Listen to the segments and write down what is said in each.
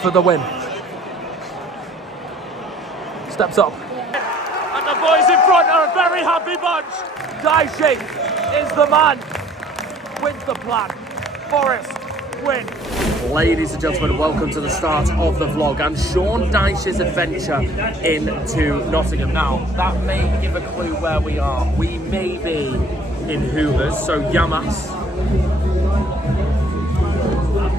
for the win. Steps up. And the boys in front are a very happy bunch. Dyche is the man. Wins the plan. Forest win. Ladies and gentlemen, welcome to the start of the vlog and Sean Dyche's adventure into Nottingham. Now, that may give a clue where we are. We may be in Hoovers, so Yamas.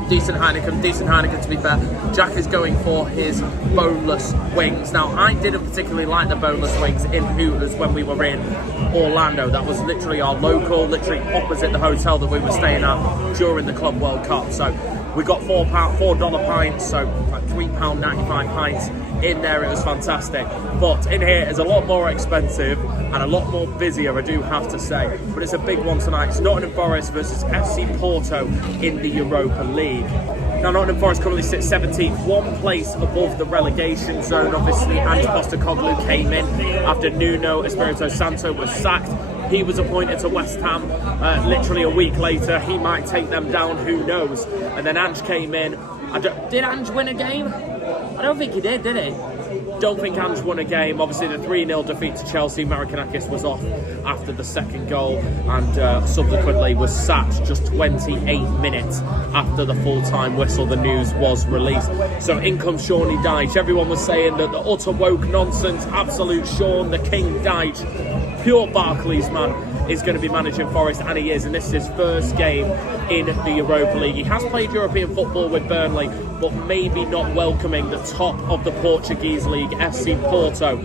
Decent Heineken to be fair. Jack is going for his boneless wings. Now, I didn't particularly like the boneless wings in Hooters when we were in Orlando. That was literally our local, literally opposite the hotel that we were staying at during the Club World Cup. So we got $4 pints, so like £3.95 pints in there. It was fantastic. But in here is a lot more expensive and a lot more busier, I do have to say. But it's a big one tonight. It's Nottingham Forest versus FC Porto in the Europa League. Now, Nottingham Forest currently sits 17th, one place above the relegation zone. Obviously, Ange Postecoglou came in after Nuno Espirito Santo was sacked. He was appointed to West Ham literally a week later. He might take them down, who knows? And then Ange came in. Did Ange win a game? I don't think he did he? Don't think Ange won a game. Obviously, the 3-0 defeat to Chelsea. Marcinakis was off after the second goal and subsequently was sacked just 28 minutes after the full-time whistle. The news was released. So in comes Shawnee Dyche. Everyone was saying that the utter woke nonsense, absolute Sean, the King Dyche, pure Barclays man, is going to be managing Forest, and he is, and this is his first game in the Europa League. He has played European football with Burnley, but maybe not welcoming the top of the Portuguese league, FC Porto,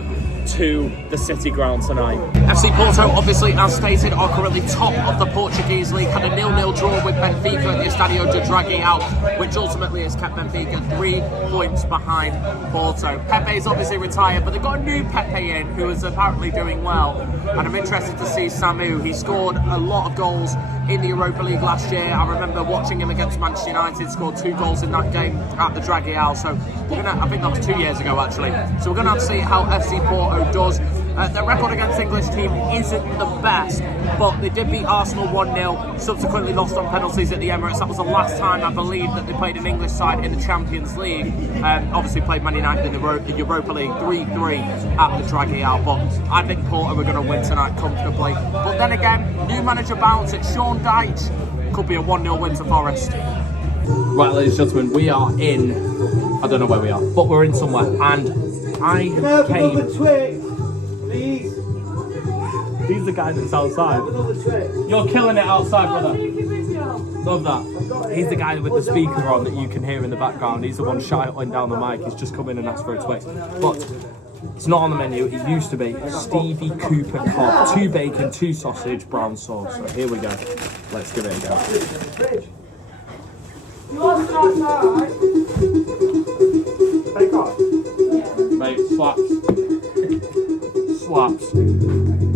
to the City ground tonight. FC Porto, obviously, as stated, are currently top of the Portuguese league. Had a 0-0 draw with Benfica at the Estadio de Dragão, which ultimately has kept Benfica 3 points behind Porto. Pepe's obviously retired, but they've got a new Pepe in, who is apparently doing well. And I'm interested to see Samu. He scored a lot of goals in the Europa League last year. I remember watching him against Manchester United, scored 2 goals in that game at the Dragão. So we're gonna, I think that was 2 years ago actually. So we're gonna have to see how FC Porto does. Their record against the English team isn't the best, but they did beat Arsenal 1-0, subsequently lost on penalties at the Emirates. That was the last time, I believe, that they played an English side in the Champions League. Obviously played Man United in the Europa League 3-3 at the Dragão, but I think Porto are going to win tonight comfortably. But then again, new manager bounce at Sean Dyche. Could be a 1-0 win to Forest. Right, ladies and gentlemen, we are in, I don't know where we are, but we're in somewhere, and I came... Please. He's the guy that's outside. You're killing it outside, brother. Love that. He's the guy with the speaker on that you can hear in the background. He's the one shouting down the mic. He's just come in and asked for a Twix. But it's not on the menu. It used to be Stevie Cooper Cobb. 2 bacon, 2 sausage, brown sauce. So here we go. Let's give it a go. Take off. Mate, slaps. Slaps.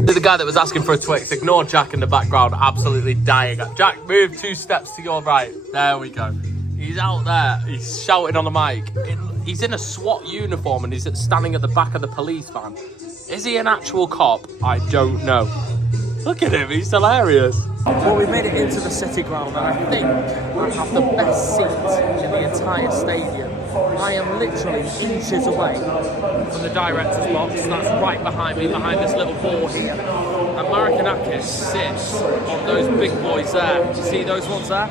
The guy that was asking for a Twix, ignore Jack in the background, absolutely dying. Jack, move 2 steps to your right. There we go. He's out there, he's shouting on the mic. He's in a SWAT uniform and he's standing at the back of the police van. Is he an actual cop? I don't know. Look at him, he's hilarious. Well, we made it into the City ground and I think I have the best seats in the entire stadium. I am literally inches away from the director's box. That's right behind me, behind this little wall here. And Marcinakis sits on those big boys there. Do you see those ones there?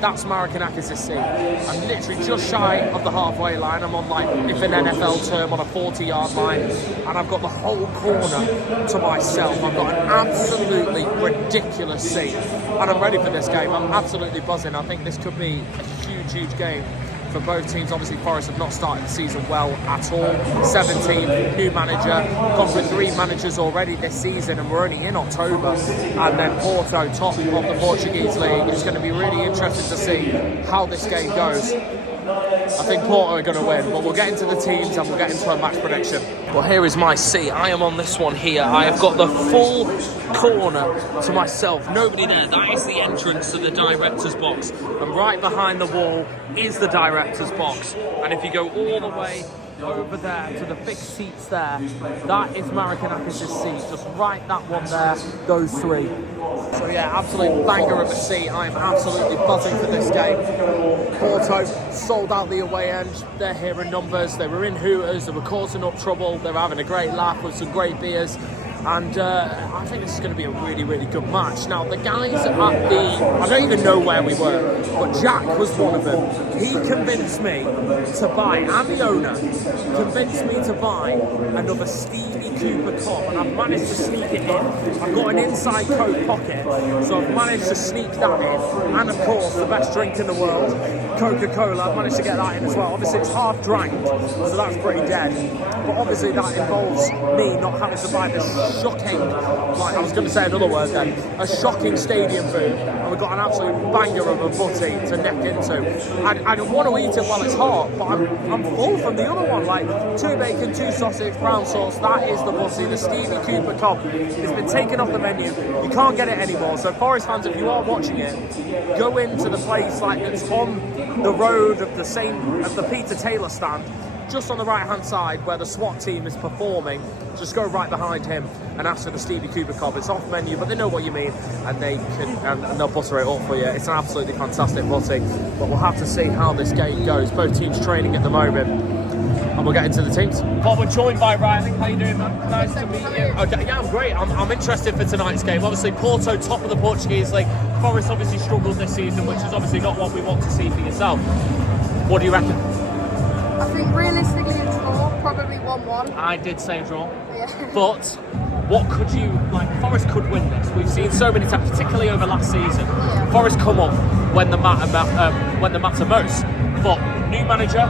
That's Marcinakis' seat. I'm literally just shy of the halfway line. I'm on, like, if an NFL term, on a 40-yard line. And I've got the whole corner to myself. I've got an absolutely ridiculous seat. And I'm ready for this game. I'm absolutely buzzing. I think this could be a huge, huge game for both teams. Obviously, Forest have not started the season well at all. 17th, new manager, gone for 3 managers already this season, and we're only in October. And then Porto, top of the Portuguese league. It's going to be really interesting to see how this game goes. I think Porto are going to win, but we'll get into the teams and we'll get into a match prediction. Well, here is my seat. I am on this one here. I have got the full corner to myself. Nobody there. That is the entrance to the director's box. And right behind the wall is the director's box. And if you go all the way over there to the big seats there. That is Marikanakis' seat, just right that one there, those three. So yeah, absolute banger of a seat. I am absolutely buzzing for this game. Porto sold out the away end. They're here in numbers. They were in Hooters. They were causing up trouble. They were having a great laugh with some great beers. And I think this is going to be a really, really good match. Now, the guys at I don't even know where we were, but Jack was one of them. He convinced me to buy, and the owner convinced me to buy another Stevie Cooper Cup, and I've managed to sneak it in. I've got an inside coat pocket, so I've managed to sneak that in. And of course, the best drink in the world, Coca-Cola, I've managed to get that in as well. Obviously, it's half drank, so that's pretty dead. But obviously, that involves me not having to buy this shocking, like I was going to say another word then, a shocking stadium food, and we've got an absolute banger of a butty to neck into. I don't want to eat it while it's hot, but I'm full from the other one, like 2 bacon, 2 sausage, brown sauce. That is the butty, the Stevie Cooper Cup. It's been taken off the menu, you can't get it anymore. So Forest fans, if you are watching it, go into the place like that's on the road of the Peter Taylor stand, just on the right hand side where the SWAT team is performing. Just go right behind him and ask for the Stevie Cooper Cup. It's off menu, but they know what you mean, and they'll butter it up for you. It's an absolutely fantastic butty, but we'll have to see how this game goes. Both teams training at the moment, and we'll get into the teams. But we're joined by Riley. How you doing, man? Nice to meet you. Okay, yeah, I'm great. I'm interested for tonight's game. Obviously, Porto top of the Portuguese League. Forest obviously struggled this season, which is obviously not what we want to see for yourself. What do you reckon? I think realistically a draw, probably 1-1. I did say a draw. Yeah. But what could you, like, Forest could win this. We've seen so many times, particularly over last season. Yeah. Forest come up when the matter most. But new manager,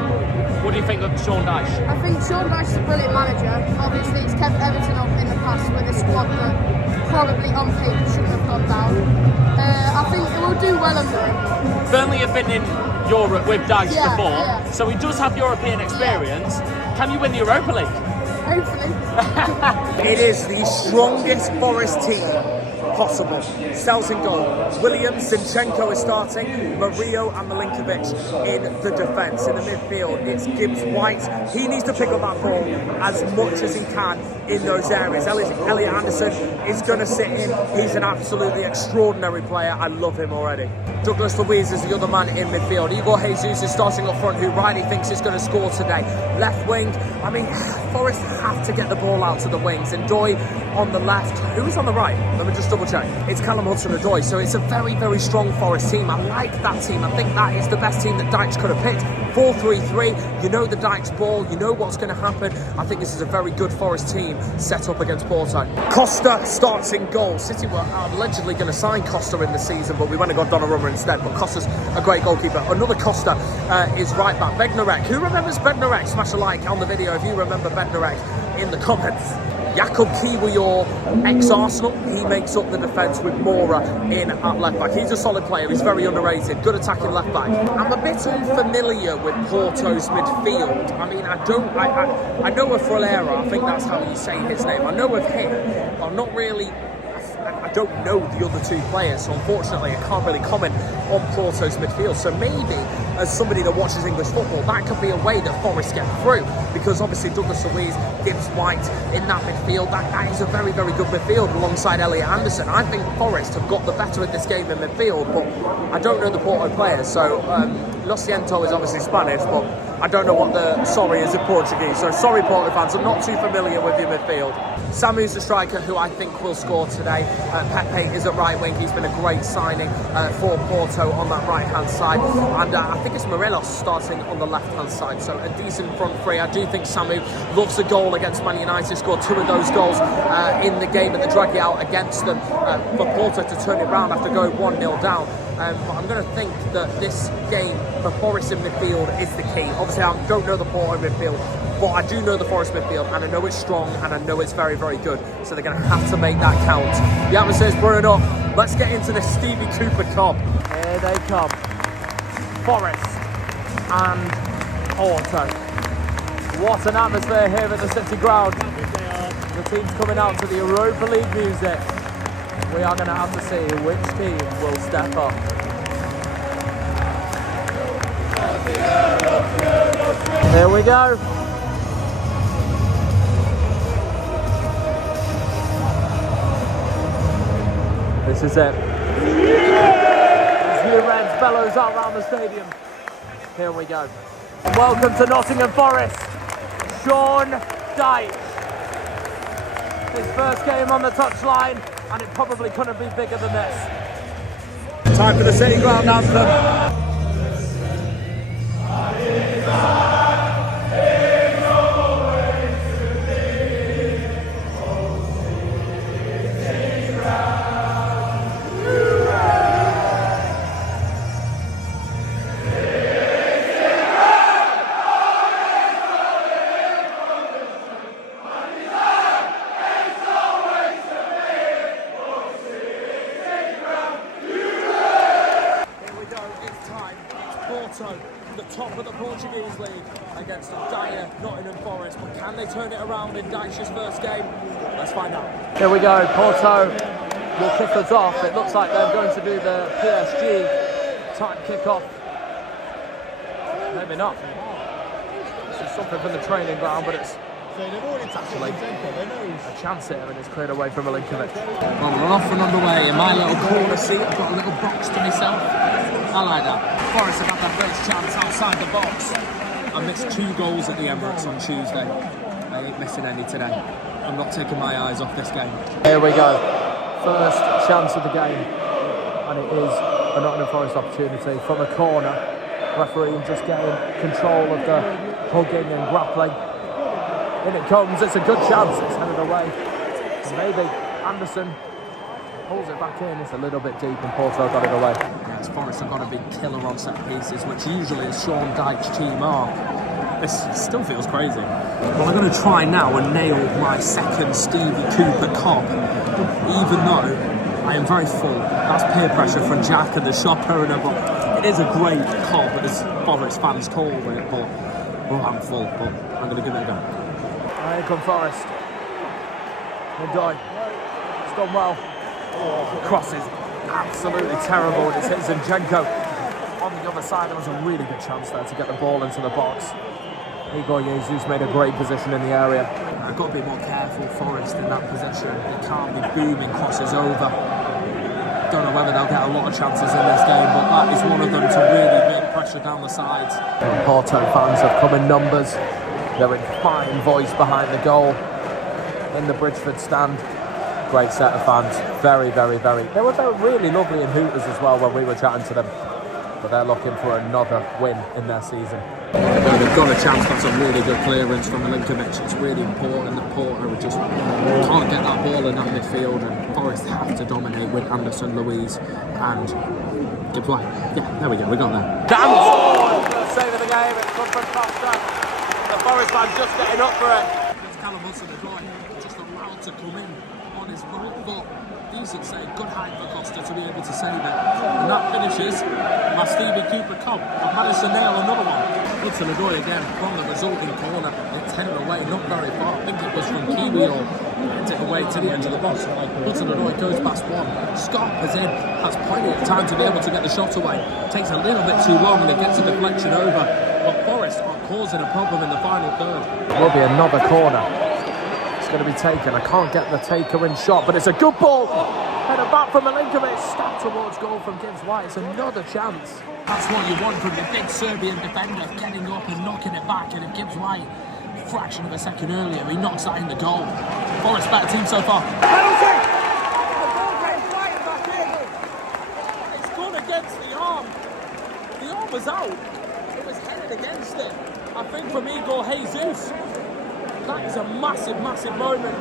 what do you think of Sean Dyche? I think Sean Dyche is a brilliant manager. Obviously, he's kept Everton up in the past with a squad that probably on paper shouldn't have gone down. I think it will do well under him. Burnley have been in Europe with Dyche before, yeah. so he does have European experience. Yeah. Can you win the Europa League? Hopefully. It is the strongest Forest team possible. Sells in goal. Williams, Zinchenko is starting. Murillo and Milinkovic in the defence. In the midfield, it's Gibbs White. He needs to pick up that ball as much as he can in those areas. Elliot Anderson is going to sit in. He's an absolutely extraordinary player. I love him already. Douglas Luiz is the other man in midfield. Igor Jesus is starting up front, who Riley thinks is going to score today. Left wing, I mean, Forest have to get the ball out to the wings. And Doy on the left. Who is on the right? Let me just double check. It's Callum Hudson-Odoi. So it's a very, very strong Forest team. I like that team. I think that is the best team that Dyche could have picked. 4-3-3. You know the Dyche ball. You know what's going to happen. I think this is a very good Forest team set up against Porto. Costa starts in goal. City were allegedly going to sign Costa in the season, but we went and got Donnarumma instead. But Costa's a great goalkeeper. Another Costa is right back. Bednarek. Who remembers Bednarek? Smash a like on the video if you remember Bednarek in the comments. Jakub Kiwior, ex-Arsenal, he makes up the defence with Mora in at left-back. He's a solid player, he's very underrated, good attacking left-back. I'm a bit unfamiliar with Porto's midfield. I mean, I know of Frolera, I think that's how you say his name. I know of him, but I'm not really... I don't know the other two players, so unfortunately I can't really comment on Porto's midfield. So maybe, as somebody that watches English football, that could be a way that Forest get through, because obviously Douglas Luiz, Gibbs White in that midfield, that is a very, very good midfield alongside Elliot Anderson. I think Forest have got the better of this game in midfield, but I don't know the Porto players, so Lo siento is obviously Spanish, but I don't know what the sorry is in Portuguese. So sorry Porto fans, I'm not too familiar with your midfield. Samu's the striker who I think will score today. Pepe is at right wing. He's been a great signing for Porto on that right hand side. And I think it's Morelos starting on the left hand side. So a decent front three. I do think Samu loves a goal against Man United. Scored 2 of those goals in the game at the drag out against them for Porto to turn it round after going 1-0 down. But I'm going to think that this game for Forest in midfield is the key. Obviously, I don't know the Porto midfield, but I do know the Forest midfield, and I know it's strong, and I know it's very, very good. So they're going to have to make that count. The atmosphere's brewing up. Let's get into the Stevie Cooper Cup. Here they come. Forest and Porto. What an atmosphere here at the City Ground. The team's coming out to the Europa League music. We are going to have to see which team will step up. Here we go. This is it. As New Reds bellows out around the stadium. Here we go. Welcome to Nottingham Forest, Sean Dyche. His first game on the touchline, and it probably couldn't be bigger than this. Time for the City Ground anthem. Porto, the top of the Portuguese league, against a dire Nottingham Forest. But can they turn it around in Dyche's first game? Let's find out. Here we go. Porto will kick us off. It looks like they're going to do the PSG type kick-off. Maybe not. This is something from the training ground, but it's actually a chance here, and it's cleared away from Milinkovic. Well, we're off and underway. In my little corner seat, I've got a little box to myself. I like that. Forest have had their first chance outside the box. I missed 2 goals at the Emirates on Tuesday. I ain't missing any today. I'm not taking my eyes off this game. Here we go. First chance of the game. And it is a Nottingham Forest opportunity from a corner. Referee just getting control of the hugging and grappling. In it comes. It's a good chance. It's headed away. And maybe Anderson pulls it back in. It's a little bit deep, and Porto got it away. Yes, Forest have got a big killer on set pieces, which usually is Sean Dyche's team are. This still feels crazy. Well, I'm going to try now and nail my second Stevie Cooper cob, even though I am very full. That's peer pressure from Jack and the shop owner, but it is a great cob, as Forest fans call it. But I'm full, but I'm going to give it a go. Here come Forest. Dyche. It's done well. Cross is absolutely terrible. It's hit Zinchenko on the other side. There was a really good chance there to get the ball into the box. Igor Jesus made a great position in the area. I've got to be more careful, Forest, in that position. They can't be booming crosses over. Don't know whether they'll get a lot of chances in this game, but that is one of them to really make pressure down the sides. Porto fans have come in numbers. They're in fine voice behind the goal in the Bridgeford stand. Great set of fans. Very, very, very. They were really lovely in Hooters as well when we were chatting to them. But they're looking for another win in their season. They've got a chance. That's a really good clearance from Milinkovic. It's really important that Porto just can't get that ball in that midfield, and Forest have to dominate with Anderson, Luiz, and Gibbs White. Yeah, there we go. We got there. Damn! First save of the game. It's Goodman faster. The Forest fans just getting up for it. It's Callum Hudson-Odoi just allowed to come in on his right foot. Decent save, good height for Costa to be able to save it. And that finishes my Stevie Cooper cob. I've managed to nail another one. Hudson-Odoi again from the resulting corner. It's headed away, not very far. I think it was from Kiwi or hit it away to the edge of the box. Hudson-Odoi goes past one. Scott is in, has plenty of time to be able to get the shot away. Takes a little bit too long and it gets a deflection over. But Forest are causing a problem in the final third. There will be another corner. Going to be taken. I can't get the taker-in shot, but it's a good ball. Header back from Milinkovic, stabbed towards goal from Gibbs White. It's another chance. That's what you want from your big Serbian defender, getting up and knocking it back. And if Gibbs White, a fraction of a second earlier, he knocks that in the goal. Forest better team so far. Penalty! The ball came flying back in. It's gone against the arm. The arm was out. It was headed against it. I think from Igor Jesus. That is a massive, massive moment.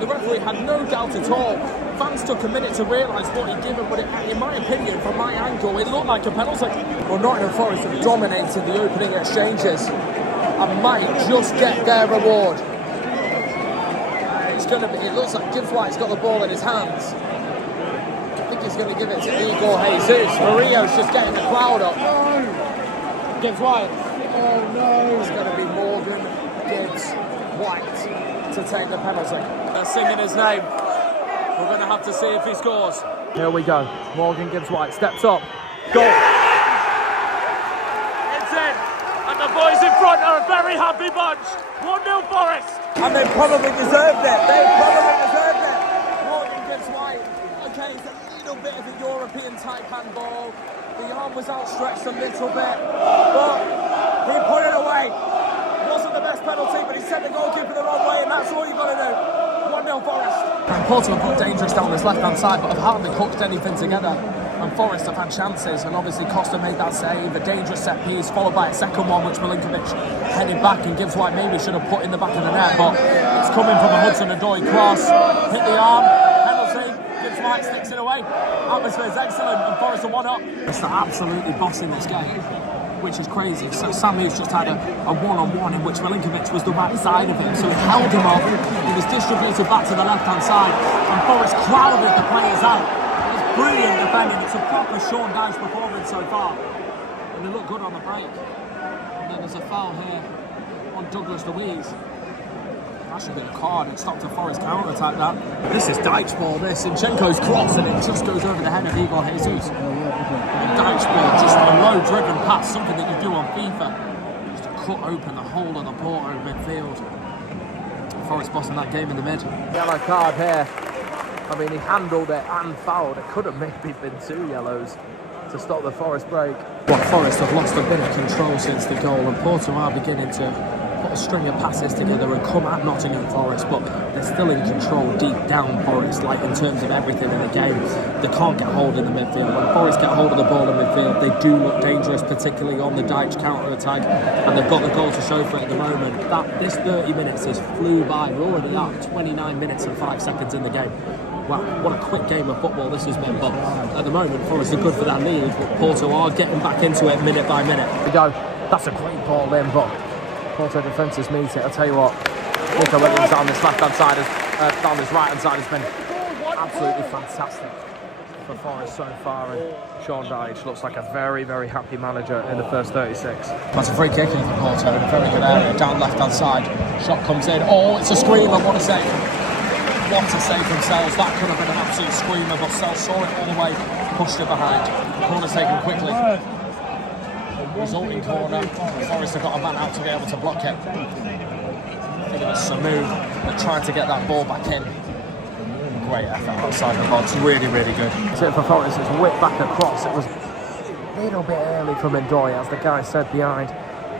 The referee had no doubt at all. Fans took a minute to realise what he'd given, but in my opinion, from my angle, it looked like a penalty. Well, Nottingham Forest have dominated the opening exchanges and might just get their reward. It looks like Gibbs White's got the ball in his hands. I think he's going to give it to Igor Jesus. Murillo's just getting the crowd up. No! Gibbs White. Oh no! It's going to be Morgan Gibbs White to take the penalty. They're singing his name. We're going to have to see if he scores. Here we go. Morgan Gibbs White steps up. Goal. It's in. And the boys in front are a very happy bunch. 1-0 Forest. And they probably deserved it. Morgan Gibbs White. Okay, little bit of a European type handball. The arm was outstretched a little bit, but he put it away. Wasn't the best penalty, but he sent the goalkeeper the wrong way, and that's all you've got to do. 1-0 Forest. And Porto have looked dangerous down this left-hand side, but have hardly hooked anything together. And Forest have had chances, and obviously Costa made that save, a dangerous set piece, followed by a second one, which Milinkovic headed back, and Gibbs White maybe should have put in the back of the net, but it's coming from a Hudson-Odoi cross, hit the arm, penalty, Gibbs White sticks it away. Atmosphere is excellent, and Forest are 1-up. It's absolutely bossing this game, which is crazy. So Sammy's just had a one-on-one in which Milinkovic was the right side of him, so he held him off, he was distributed back to the left-hand side, and Forest crowded the players out. Brilliant defending. It's a proper Sean Dyche performance so far, and they look good on the break. And then there's a foul here on Douglas Luiz. That should be a card. It stopped a Forest counter-attack. That this is Dyche's ball. This Zinchenko's cross, and it just goes over the head of Igor Jesus. And Dyche's ball, just a low-driven pass, something that you do on FIFA, just to cut open the whole of the Porto midfield. Forest bossing that game in the mid. Yellow card here. I mean, he handled it and fouled. It could have maybe been 2 yellows to stop the Forest break. Well, Forest have lost a bit of control since the goal, and Porto are beginning to put a string of passes together and come at Nottingham Forest, but they're still in control deep down Forest, like in terms of everything in the game. They can't get hold in the midfield. When Forest get hold of the ball in midfield, they do look dangerous, particularly on the Dyche counter-attack, and they've got the goal to show for it at the moment. This 30 minutes has flew by. We're already at 29 minutes and 5 seconds in the game. Well, what a quick game of football this has been, but at the moment Forest are good for that lead, but Porto are getting back into it minute by minute. There we go. That's a great ball in, but Porto defences meet it. I'll tell you what, Nico Williams down this left-hand side, down this right-hand side has been absolutely fantastic for Forest so far, and Sean Dyche looks like a very, very happy manager in the first 36. That's a free kick in for Porto in a very good area, down left-hand side. Shot comes in. Oh, it's a screamer, what a save. What a save from Sells. That could have been an absolute screamer, but Sells saw it all the way, pushed it behind. Corner's taken quickly. Resulting corner. Forest have got a man out to be able to block it. I think it was Samu that tried to get that ball back in. Great effort outside the box. Really, really good. So for Forest, it's whipped back across. It was a little bit early from Ndoi, as the guy said behind.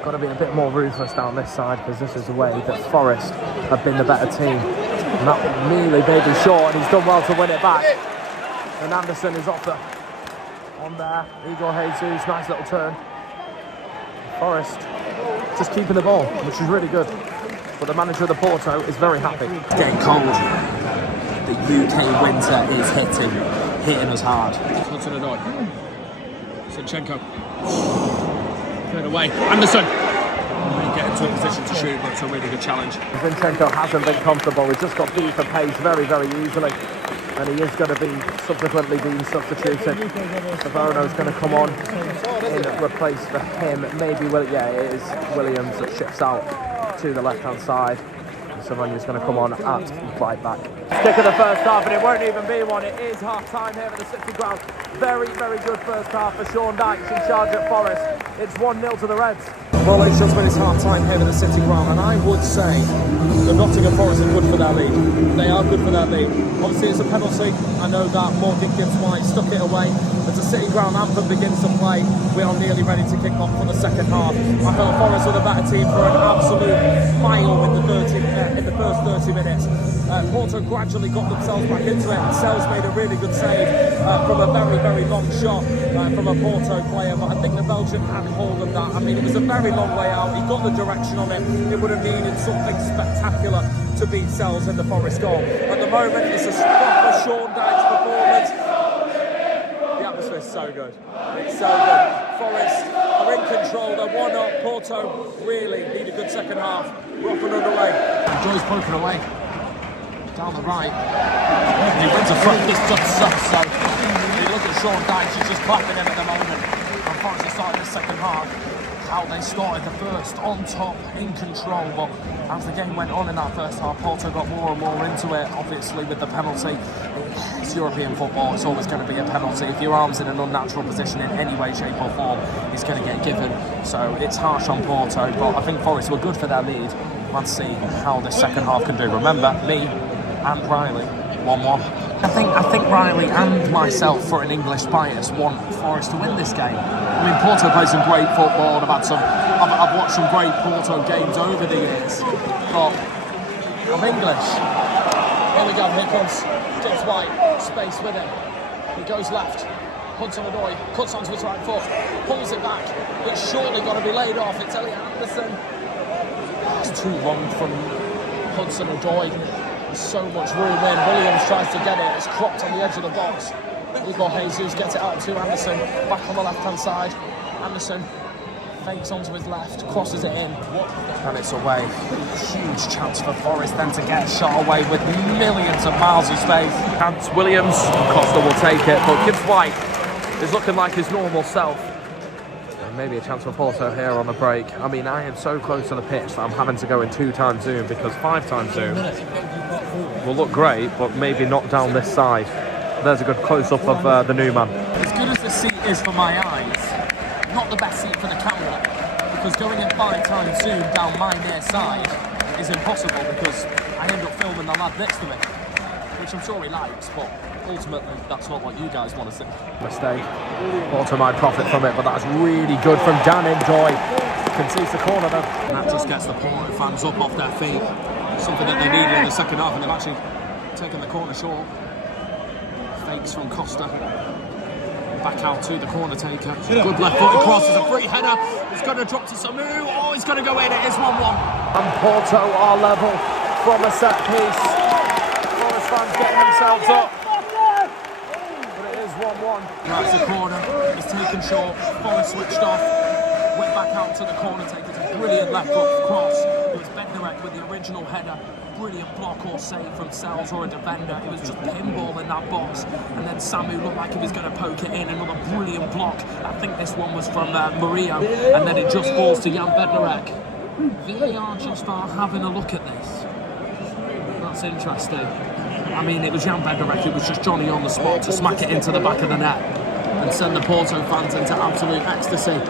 Got to be a bit more ruthless down this side, because this is the way that Forest have been the better team. And that really maybe short, and he's done well to win it back. And Anderson is off on there. Igor Jesus, nice little turn. Forest just keeping the ball, which is really good. But the manager of the Porto is very happy. Getting cold. The UK winter is hitting us hard. Hudson-Odoi. Zinchenko. Put it away. Anderson. Get into a position to shoot, but it's a really good challenge. Zinchenko hasn't been comfortable. He's just got beat for pace very, very easily. And he is going to be subsequently being substituted. Savono's going to come on in replace for him. Maybe, it is Williams that shifts out to the left-hand side. Savonia's going to come on at right back. Kick of the first half, and it won't even be one. It is half-time here at the City Ground. Very, very good first half for Sean Dyche in charge at Forest. It's 1-0 to the Reds. Well, it's just when it's half-time here at the City Ground, and I would say the Nottingham Forest are good for their lead. They are good for their lead. Obviously, it's a penalty. I know that Morgan Gibbs White stuck it away. As the City Ground anthem begins to play, we are nearly ready to kick off for the second half. I felt Forest were the better team for an absolute mile in the first 30 minutes. Porto gradually got themselves back into it. Sells made a really good save from a very, very long shot from a Porto player, but I think the Belgian had hold of that. I mean, it was a very long way out. He got the direction on it. It would have needed something spectacular to beat Sells in the Forest goal. At the moment, it's a proper Sean Dyche performance. The atmosphere is so good. It's so good. Forest are in control. They're 1-up. Porto really need a good second half. We're off and underway. Joy's broken away. Down the right. He wins a front. This just sucks. So you look at Sean Dyche, he's just clapping him at the moment. And Forest are starting the second half. How they started the first, on top, in control, but as the game went on in that first half, Porto got more and more into it, obviously with the penalty. It's European football, it's always going to be a penalty. If your arm's in an unnatural position in any way, shape or form, it's going to get given. So it's harsh on Porto, but I think Forest were good for their lead. Let's see how the second half can do. Remember, me and Riley, 1-1. I think Riley and myself, for an English bias, want Forest to win this game. I mean, Porto plays some great football, and I've watched some great Porto games over the years, but I'm English. Here we go, here comes James White, space with him. He goes left, Hudson-Odoi, cuts onto his right foot, pulls it back. It's surely got to be laid off. It's Elliot Anderson. It's too long from Hudson-Odoi. There's so much room in. Williams tries to get it. It's cropped on the edge of the box. Igor Jesus gets it out to Anderson. Back on the left-hand side. Anderson fakes onto his left, crosses it in, and it's away. Huge chance for Forest then to get a shot away with millions of miles of space. Chance Williams. Costa will take it, but Gibbs White is looking like his normal self. Maybe a chance for Porto here on the break. I mean, I am so close to the pitch that I'm having to go in 2x zoom, because 5x zoom will look great, but maybe not down this side. There's a good close-up of the new man. As good as the seat is for my eyes, not the best seat for the camera, because going in 5x zoom down my near side is impossible, because I end up filming the lad next to me, which I'm sure he likes, but ultimately that's not what you guys want to see. Mistake. Porto might profit from it, but that's really good from Dan Enjoy. Concedes the corner though. And that just gets the Porto fans up off their feet. Something that they needed in the second half, and they've actually taken the corner short. Fakes from Costa. Back out to the corner taker. Good left foot across. It's a free header. It's going to drop to Samu. Oh, he's going to go in. It is 1-1. And Porto are level from a set piece. Forest fans getting themselves up. But it is 1-1. That's the corner. It's taken short. Forest switched off. Went back out to the corner taker. It's a brilliant left foot cross. It was Bednarek with the original header. Brilliant block or save from Sells or a defender. It was just pinball in that box, and then Samu looked like he was going to poke it in. Another brilliant block. I think this one was from Murillo, and then it just falls to Jan Bednarek. VAR just are having a look at this. That's interesting. I mean, it was Jan Bednarek. It was just Johnny on the spot to smack it into the back of the net and send the Porto fans into absolute ecstasy.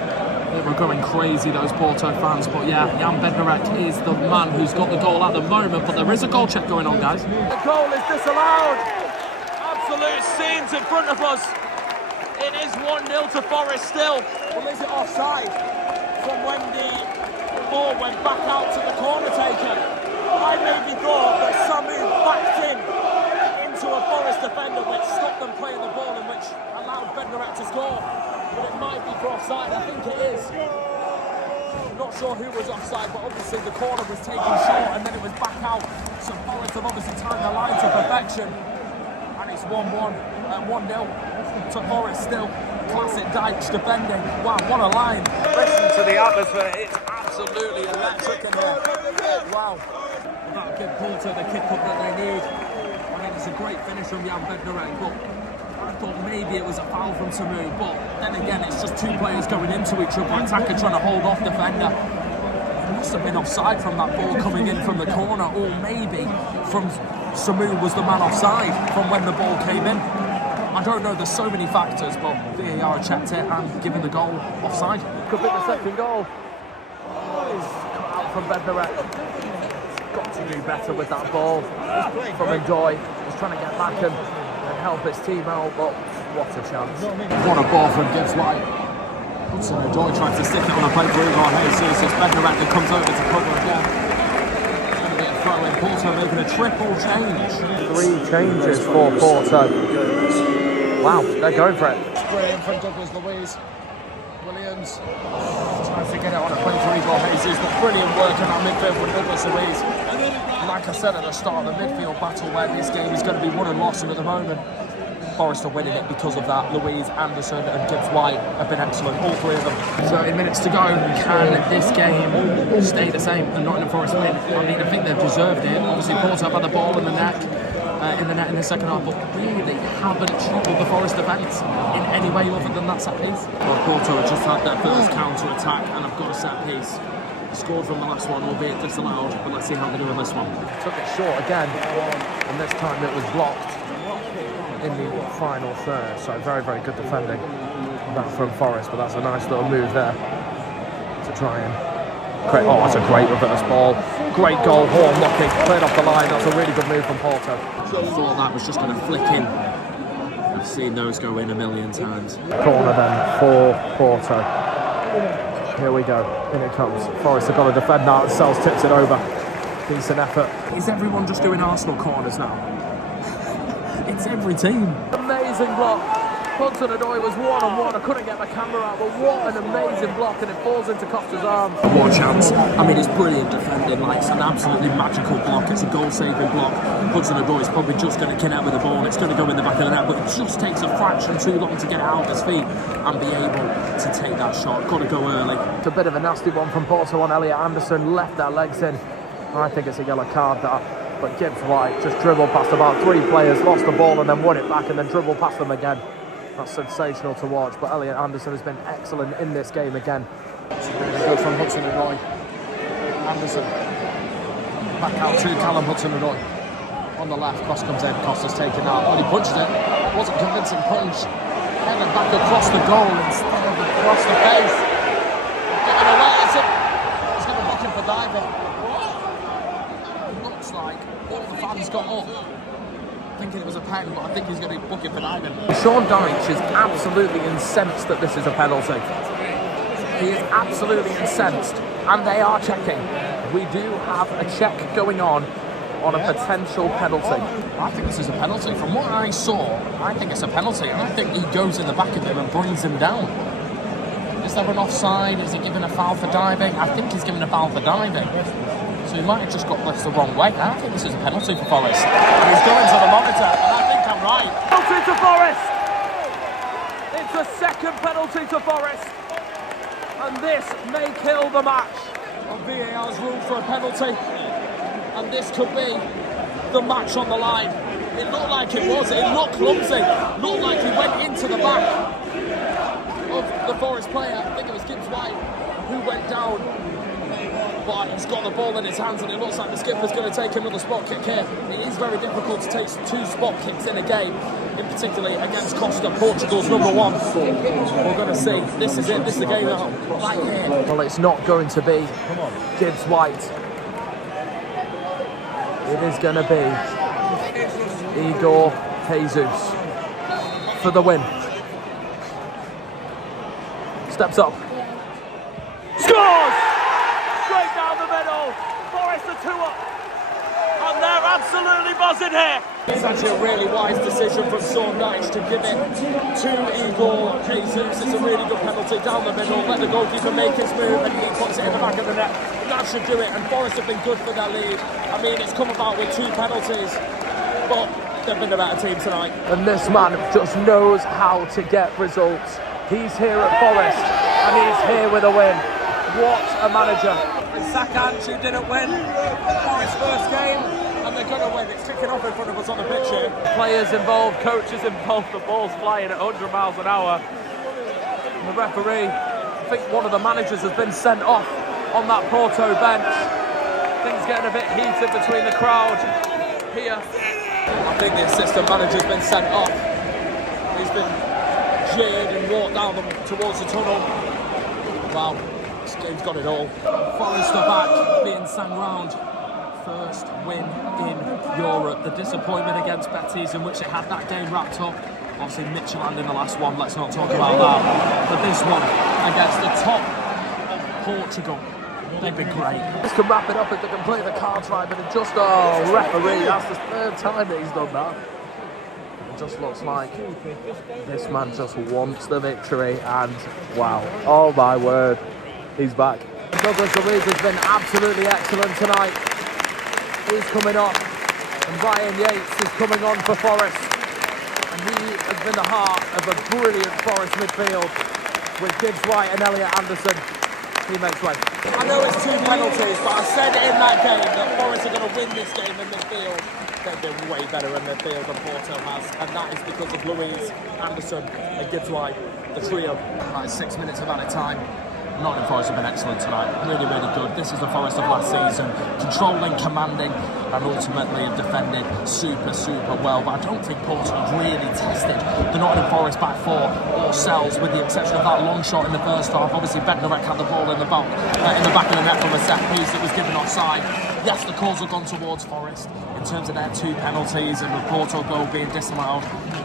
They were going crazy, those Porto fans, but yeah, Jan Bednarek is the man who's got the goal at the moment, but there is a goal check going on, guys. The goal is disallowed. Absolute scenes in front of us. It is 1-0 to Forest still. Well, is it offside from when the ball went back out to the corner taker? I maybe thought that Samu backed into a Forest defender, which stopped them playing the ball and which allowed Bednarek to score. But it might be for offside. I think it is. Not sure who was offside, but obviously the corner was taken short and then it was back out. So Forest have obviously timed the line to perfection. And it's 1-1, 1-0 to Forest still. Classic Dyche defending. Wow, what a line. Listen to the atmosphere. It's absolutely electric in here. Wow. That'll give Porto the kick-up that they need. I mean, it's a great finish from Jan Bednarek, but I thought maybe it was a foul from Samu, but then again, it's just two players going into each other, attacker trying to hold off defender. It must have been offside from that ball coming in from the corner, or maybe from Samu was the man offside from when the ball came in. I don't know, there's so many factors, but VAR checked it and given the goal offside. Could be the second goal. He's cut out from Bednarek. Got to do better with that ball from Enjoy. He's trying to get back and help his team out, but what a chance. What a ball from Gibbs White. Hudson-Odoi tries to stick it on a play for Igor Jesus. It's Bednarek that comes over to cover again. It's going to be a throw in. Porto making a triple change. 3 changes for Porto. Wow, they're going for it. It's brilliant from Douglas Luiz. Williams tries to get it on a play for Igor Jesus, but brilliant work in that midfield from Douglas Luiz. Like I said at the start, the midfield battle where this game is going to be won and lost, and at the moment Forest are winning it because of that. Luiz, Anderson and Gibbs White have been excellent, all 3 of them. 30 minutes to go. Can this game stay the same and Nottingham Forest win? I mean, I think they've deserved it. Obviously Porto have had the ball in the net in the second half, but really haven't troubled the Forest defence in any way other than that set piece. Well, Porto have just had their first counter attack and have got a set piece. Scored from the last one, albeit disallowed, but let's see how they do with this one. Took it short again, and this time it was blocked in the final third, so very, very good defending that from Forest, but that's a nice little move there to try and Great. Oh, that's a great reverse ball. Great goal, Horn looking, played off the line. That's a really good move from Porto. Thought that was just going to flick in. I've seen those go in a million times. Corner then for Porto. Here we go. In it comes. Forest have got to defend now. Sells tips it over. Decent effort. Is everyone just doing Arsenal corners now? It's every team. Amazing block. Hudson-Odoi was one-on-one. I couldn't get my camera out, but what an amazing block, and it falls into Costa's arms. What a chance. I mean, it's brilliant defending. Like, it's an absolutely magical block. It's a goal-saving block. Hudson-Odoi is probably just going to kick out with the ball. It's going to go in the back of the net, but it just takes a fraction too long to get it out of his feet and be able to take that shot. Got to go early. It's a bit of a nasty one from Porto on Elliot Anderson. Left their legs in. I think it's a yellow card, that. But Gibbs White just dribbled past about 3 players, lost the ball and then won it back and then dribbled past them again. That's sensational to watch, but Elliot Anderson has been excellent in this game again. It's really good from Hudson-Odoi. Anderson. Back out to Callum Hudson-Odoi. On the left, cross comes in, Costa's taken out. When he punches it, it wasn't a convincing punch. Headed back across the goal instead of across the face. Getting away, is it? He's going to be looking for diving. It looks like all the fans got up, thinking it was a pen, but I think he's going to be booking for diving. Sean Dyche is absolutely incensed that this is a penalty. He is absolutely incensed, and they are checking. We do have a check going on a potential penalty. I think this is a penalty. From what I saw, I think it's a penalty, and I think he goes in the back of him and brings him down. Is there an offside? Is he giving a foul for diving? I think he's giving a foul for diving. So he might have just got this the wrong way. I think this is a penalty for Forest. And he's going to the monitor, and I think I'm right. Penalty to Forest! It's a second penalty to Forest. And this may kill the match. Well, VAR's ruled for a penalty, and this could be the match on the line. It looked like it was. It looked clumsy. Looked like he went into the back of the Forest player. I think it was Gibbs White who went down. But he's got the ball in his hands, and it looks like the skipper's going to take another spot kick here. It is very difficult to take 2 spot kicks in a game, in particularly against Costa, Portugal's number 1. We're going to see. This is it. This is the game now, right here. Well, it's not going to be Gibbs White. It is going to be Igor Jesus for the win. Steps up. Scores! Straight down the middle. Forest are 2 up. And they're absolutely buzzing here. It's actually a really wise decision from Sean Dyche to give it to Igor Jesus. It's a really good penalty down the middle. Let the goalkeeper make his move, and he puts it in the back of the net. And that should do it. And Forest have been good for their lead. I mean, it's come about with 2 penalties, but they've been the better team tonight. And this man just knows how to get results. He's here at Forest, and he's here with a win. What a manager. And Sakanch, who didn't win Forest's first game, and they're going to win. It's kicking off in front of us on the pitch here. Players involved, coaches involved, the ball's flying at 100 miles an hour. And the referee, I think one of the managers has been sent off on that Porto bench. Things getting a bit heated between the crowd here. I think the assistant manager's been sent off. He's been jeered and walked down towards the tunnel. Wow, this game's got it all. Forest are back, being sang round. First win in Europe. The disappointment against Betis, in which it had that game wrapped up. Obviously Midtjylland in the last one, let's not talk about that. But this one against the top of Portugal, they've been great. Just to wrap it up if they can play the cards right, but it just, oh, referee, that's the 3rd time that he's done that. It just looks like this man just wants the victory, and wow, oh my word, he's back. Douglas Luiz has been absolutely excellent tonight. He's coming off, and Ryan Yates is coming on for Forest. And he has been the heart of a brilliant Forest midfield with Gibbs White and Elliot Anderson. He makes way. I know it's 2 penalties, but I said in that game that Forest are going to win this game in midfield. They've been way better in midfield than Porto has, and that is because of Luiz, Anderson and Gibbs White, the trio. Like 6 minutes of added time. Nottingham Forest have been excellent tonight. Really, really good. This is the Forest of last season. Controlling, commanding, and ultimately have defended super, super well. But I don't think Porto have really tested the Nottingham Forest back four or cells, with the exception of that long shot in the first half. Obviously, Bednarek had the ball in the back of the net from a set piece that was given offside. Yes, the calls have gone towards Forest in terms of their 2 penalties and the Porto goal being disallowed.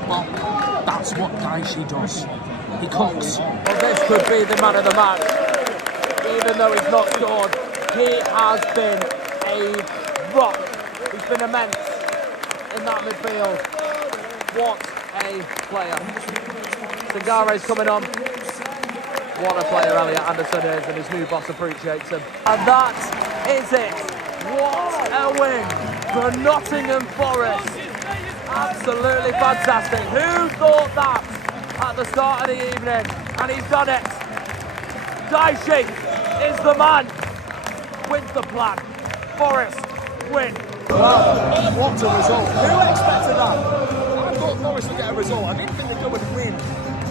Well, that's what Dyche does. He cooks. Well, this could be the man of the match. Even though he's not scored, he has been a rock. He's been immense in that midfield. What a player. Singare's coming on. What a player Elliot Anderson is, and his new boss appreciates him. And that is it. What a win for Nottingham Forest. Absolutely fantastic. Who thought that at the start of the evening? And he's done it. Dyche is the man. Wins the plan. Forest win. Wow, what a result. Who expected that? I thought Forest would get a result. I didn't think they'd go and win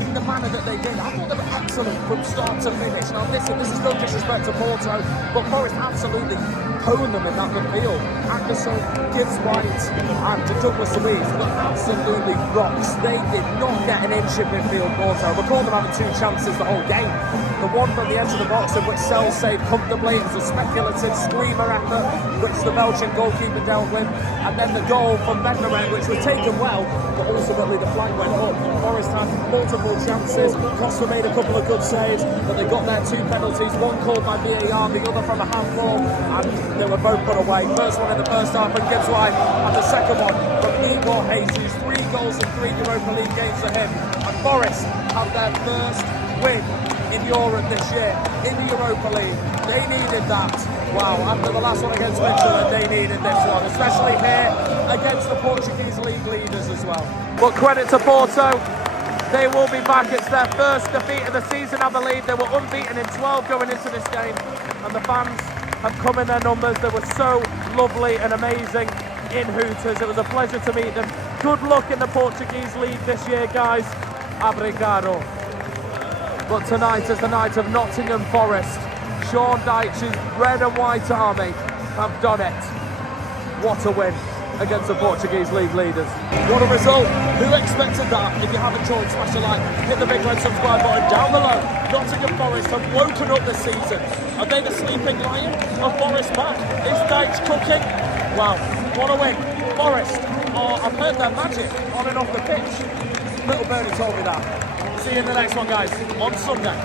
in the manner that they did. I thought they were excellent from start to finish. Now listen, this is no disrespect to Porto, but Forest absolutely honed them in that midfield. Anderson, Gibbs White and Douglas Luiz were absolutely rocks. They did not get an inch in midfield, Porto. Recall them having 2 chances the whole game. The one from the edge of the box in which Sell saved comfortably. It was a speculative screamer effort which the Belgian goalkeeper dealt with. And then the goal from Bednarek, which was taken well, but ultimately the flag went up. Forest had multiple chances. Costa made a couple of good saves, but they got their 2 penalties. One called by VAR, the other from a handball, and they were both put away. First one in the first half from Gibbs White, and the second one from Igor Jesus. 3 goals in 3 Europa League games for him. And Forest have their first win in Europe this year, in the Europa League. They needed that. Wow, after the last one against Midtjylland, they needed this one, especially here against the Portuguese league leaders as well. But credit to Porto. They will be back. It's their first defeat of the season, I believe. They were unbeaten in 12 going into this game, and the fans have come in their numbers. They were so lovely and amazing in Hooters. It was a pleasure to meet them. Good luck in the Portuguese league this year, guys. Obrigado. But tonight is the night of Nottingham Forest. Sean Dyche's red and white army have done it. What a win against the Portuguese league leaders. What a result. Who expected that? If you haven't joined, smash a like, hit the big red subscribe button down below. Nottingham Forest have woken up this season. Are they the sleeping lion? Are Forest back? Is Dyche cooking? Wow, what a win. Forest I've heard their magic on and off the pitch. Little birdie told me that. See you in the next one, guys, on Sunday.